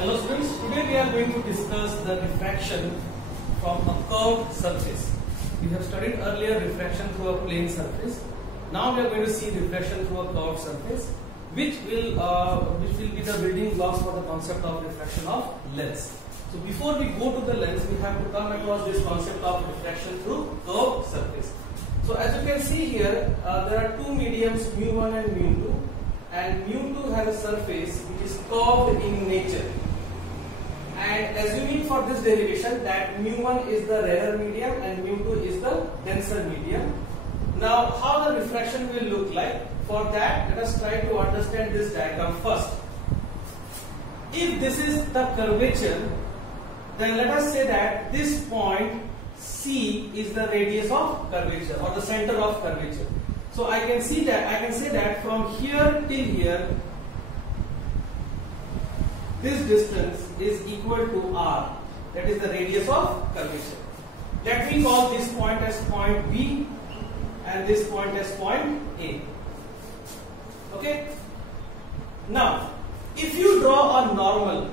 Hello students, today we are going to discuss the refraction from a curved surface. We have studied earlier refraction through a plane surface. Now we are going to see refraction through a curved surface, which will be the building blocks for the concept of refraction of lens. So before we go to the lens, we have to come across this concept of refraction through curved surface. So as you can see here, there are two mediums, mu1 and mu2, and mu2 has a surface which is curved in nature. And assuming for this derivation that mu1 is the rarer medium and mu2 is the denser medium. Now how the refraction will look like? For that, let us try to understand this diagram first. If this is the curvature, then let us say that this point C is the radius of curvature or the center of curvature. So I can say that from here till here, this distance is equal to r, that is the radius of curvature. Let me call this point as point B and this point as point A. Okay. Now, if you draw a normal,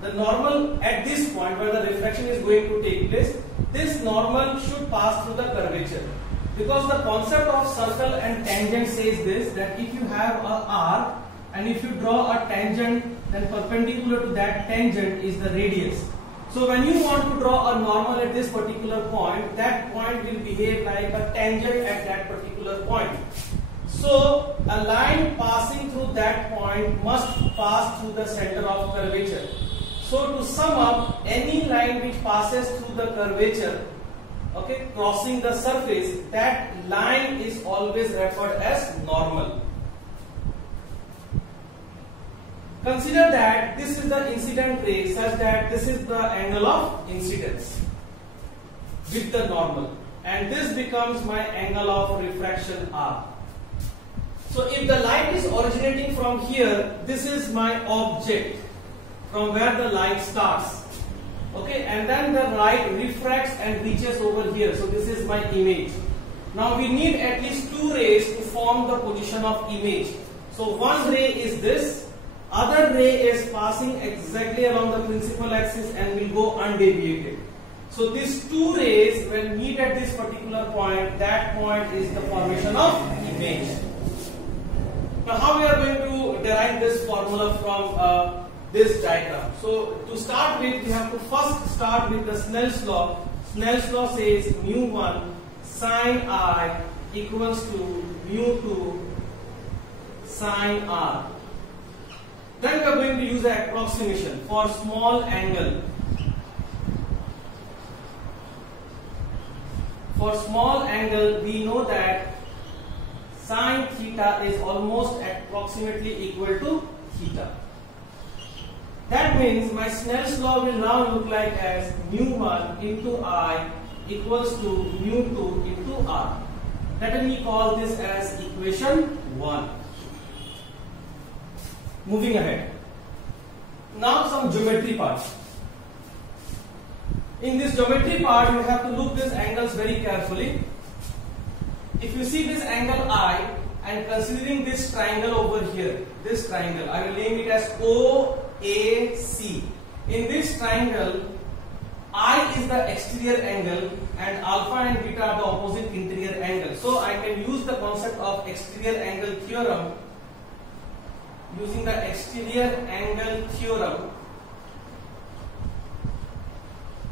the normal at this point where the refraction is going to take place, this normal should pass through the curvature. Because the concept of circle and tangent says this, that if you have a r and if you draw a tangent, then perpendicular to that tangent is the radius. So when you want to draw a normal at this particular point, that point will behave like a tangent at that particular point. So a line passing through that point must pass through the center of curvature. So to sum up, any line which passes through the curvature, okay, crossing the surface, that line is always referred as normal. Consider that this is the incident ray such that this is the angle of incidence with the normal, and this becomes my angle of refraction R. So if the light is originating from here, this is my object from where the light starts. Okay, and then the light refracts and reaches over here. So this is my image. Now we need at least two rays to form the position of image. So one ray is this, other ray is passing exactly along the principal axis and will go undeviated. So these two rays when meet at this particular point, that point is the formation of image. Now how we are going to derive this formula from this diagram? So to start with, we have to first start with the Snell's law. Snell's law says mu1 sine I equals to mu2 sine R. Then we are going to use an approximation for small angle. For small angle, we know that sine theta is almost approximately equal to theta. That means my Snell's law will now look like as mu1 into I equals to mu2 into R. Let me call this as equation 1. Moving ahead. Now some geometry parts. In this geometry part, you have to look these angles very carefully. If you see this angle I and considering this triangle over here, this triangle, I will name it as OAC. In this triangle, I is the exterior angle and alpha and beta are the opposite interior angle. So I can use the concept of exterior angle theorem. Using the exterior angle theorem,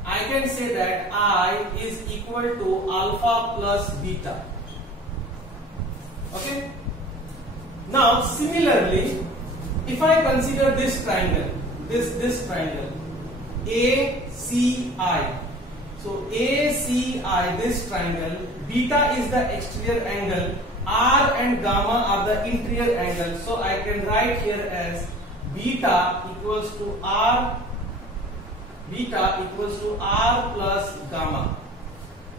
I can say that I is equal to alpha plus beta. Okay. Now similarly, if I consider this triangle, this triangle ACI. So ACI, this triangle, beta is the exterior angle, R and gamma are the interior angles. So I can write here as beta equals to R plus gamma.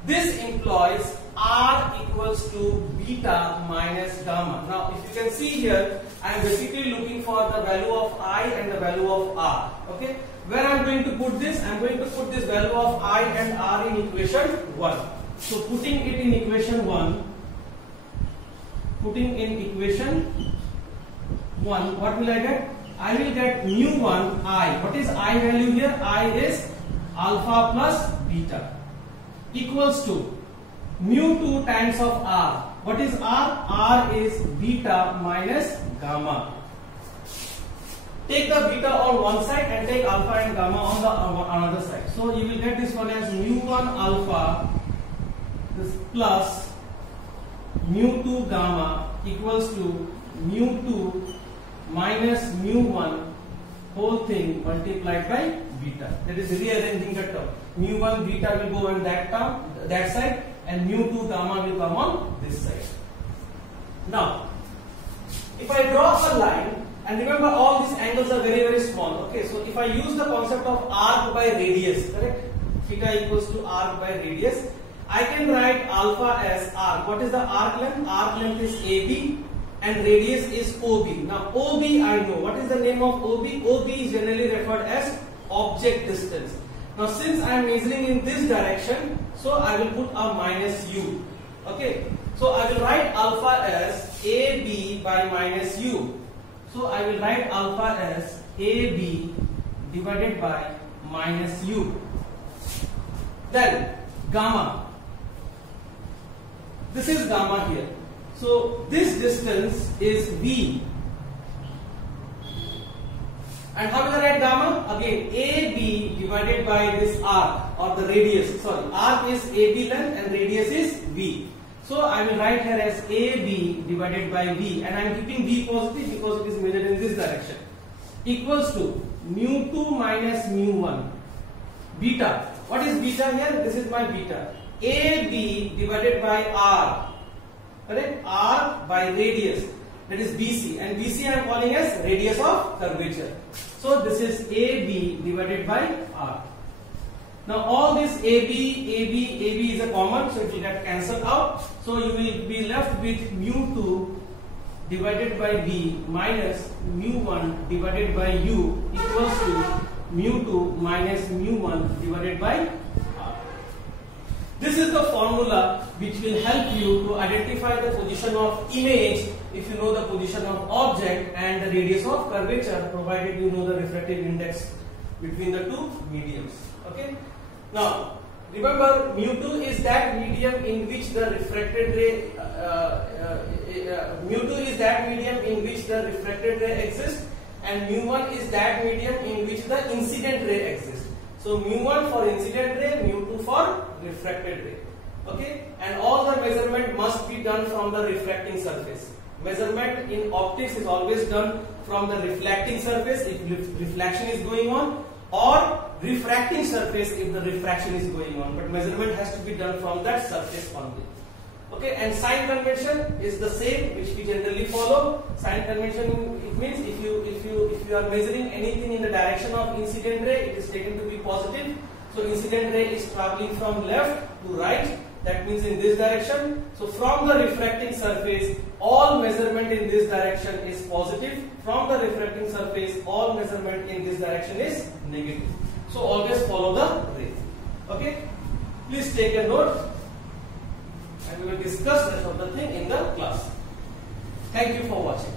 This implies R equals to beta minus gamma. Now if you can see here, I am basically looking for the value of I and the value of R. Okay, where I am going to put this? I am going to put this value of I and R in equation 1. So putting it in equation 1, what will I get? I will get mu1 I. What is I value here? I is alpha plus beta equals to mu2 times of R. What is R? R is beta minus gamma. Take the beta on one side and take alpha and gamma on the another side. So you will get this one as mu1 alpha this plus mu2 gamma equals to mu2 minus mu1 whole thing multiplied by beta. That is rearranging the term. Mu1 beta will go on that term, that side, and mu2 gamma will come on this side. Now, if I draw a line, and remember all these angles are very small. Okay, so if I use the concept of arc by radius, correct? Theta equals to arc by radius. I can write alpha as arc. What is the arc length? Arc length is AB and radius is OB. Now OB I know. What is the name of OB? OB is generally referred as object distance. Now since I am measuring in this direction, so I will put a minus U. Okay, so I will write alpha as AB by minus U. So I will write alpha as AB divided by minus U. Then gamma. This is gamma here. So this distance is V. And how will I write gamma? Again, AB divided by this arc or the radius. Sorry, arc is AB length and radius is V. So I will write here as AB divided by V, and I am keeping V positive because it is measured in this direction, equals to mu2 minus mu1 beta. What is beta here? This is my beta. AB divided by R, correct? R by radius, that is BC, and BC I am calling as radius of curvature. So this is AB divided by R. Now all this AB is a common, so it will get cancelled out. So you will be left with mu2 divided by V minus mu1 divided by U equals to mu2 minus mu1 divided by R. This is the formula which will help you to identify the position of image if you know the position of object and the radius of curvature, provided you know the refractive index between the two mediums. Okay. Now remember, mu2 is that medium in which the refracted ray mu2 is that medium in which the refracted ray exists, and mu1 is that medium in which the incident ray exists. So mu1 for incident ray, mu2 for refracted ray. Okay, and all the measurement must be done from the refracting surface. Measurement in optics is always done from the reflecting surface if reflection is going on, or refracting surface if the refraction is going on, but measurement has to be done from that surface only. Okay, and sign convention is the same which we generally follow. Sign convention, it means if you are measuring anything in the direction of incident ray, it is taken to be positive. So incident ray is traveling from left to right, that means in this direction. So from the refracting surface, all measurement in this direction is positive. From the refracting surface, all measurement in this direction is negative. So always follow the ray. Okay, please take a note, and we will discuss rest of the thing in the class. Thank you for watching.